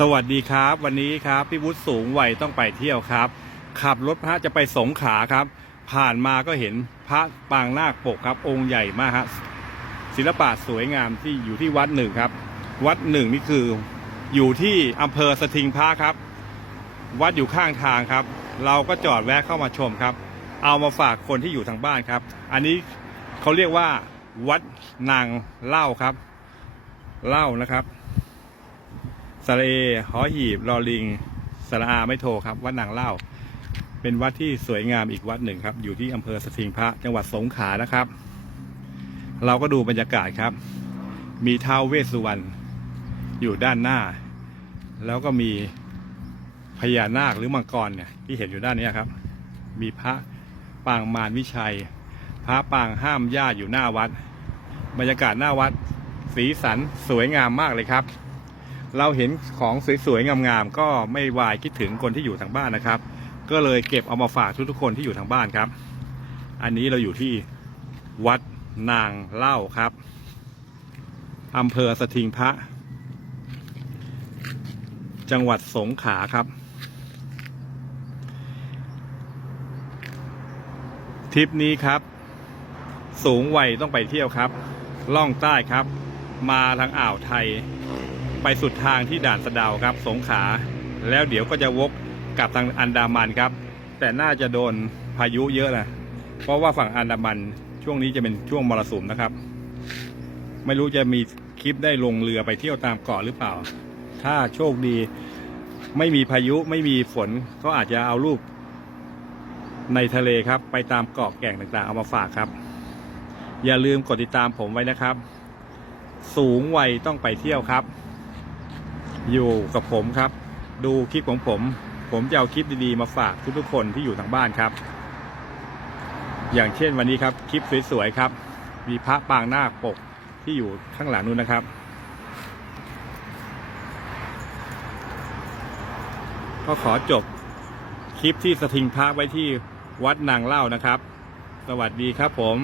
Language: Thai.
สวัสดีครับ วันนี้ครับพี่วุฒิสูงวัยต้องไปเที่ยวครับ ขับรถพระจะไปสงขลาครับ ผ่านมาก็เห็นพระปางนาคปกครับ องค์ใหญ่มากฮะศิลปะสวยงามที่อยู่ที่วัดหนึ่งครับ วัดหนึ่งนี่คืออยู่ที่อำเภอสถิงพระครับ วัดอยู่ข้างทางครับ เราก็จอดแวะเข้ามาชมครับ เอามาฝากคนที่อยู่ทางบ้านครับ อันนี้เขาเรียกว่า วัดนางเล่าครับ เล่านะครับ สระเอหอหีบลอลิงสระอาไม่โทครับ วัดนางเล่า เป็นวัดที่สวยงามอีกวัดหนึ่งครับ อยู่ที่อำเภอสถิงพระจังหวัดสงขลานะครับ เราก็ดูบรรยากาศครับ มีท้าวเวสสุวรรณอยู่ด้านหน้า แล้วก็มีพญานาคหรือมังกรเนี่ยที่เห็นอยู่ด้านนี้ครับ มีพระปางมารวิชัย พระปางห้ามญาติอยู่หน้าวัด บรรยากาศหน้าวัด สีสันสวยงามมากเลยครับ เราเห็นของสวยๆงามๆก็ไม่วายคิดถึงคนที่อยู่ทางบ้านนะครับ ก็เลยเก็บเอามาฝากทุกๆคนที่อยู่ทางบ้านครับ อันนี้เราอยู่ที่วัดนางเล่าครับอำเภอสถิงพระ จังหวัดสงขลาครับ ทริปนี้ครับ สูงวัยต้องไปเที่ยวครับ ล่องใต้ครับ มาทางอ่าวไทย ไปสุดทางที่ด่านสะเดาครับ สงขาแล้วเดี๋ยวก็จะวกกลับทางอันดามันครับ แต่น่าจะโดนพายุเยอะนะเพราะว่าฝั่งอันดามันช่วงนี้จะเป็นช่วงมรสุมนะครับ ไม่รู้จะมีคลิปได้ลงเรือไปเที่ยวตามเกาะหรือเปล่า ถ้าโชคดี ไม่มีพายุไม่มีฝนก็อาจจะเอารูปในทะเลครับ ไปตามเกาะแก่งต่างๆ เอามาฝากครับ อย่าลืมกดติดตามผมไว้นะครับ สูงวัยต้องไปเที่ยวครับ อยู่กับผมครับ ดูคลิปของผม ผมจะเอาคลิปดีๆมาฝากทุกๆคนที่อยู่ทางบ้านครับ อย่างเช่นวันนี้ครับคลิปสวยๆครับ มีพระปางนาคปกที่อยู่ข้างหลังนู้นนะครับ ก็ขอจบคลิปที่สถิงพระไว้ที่วัดนางเล่านะครับ สวัสดีครับผม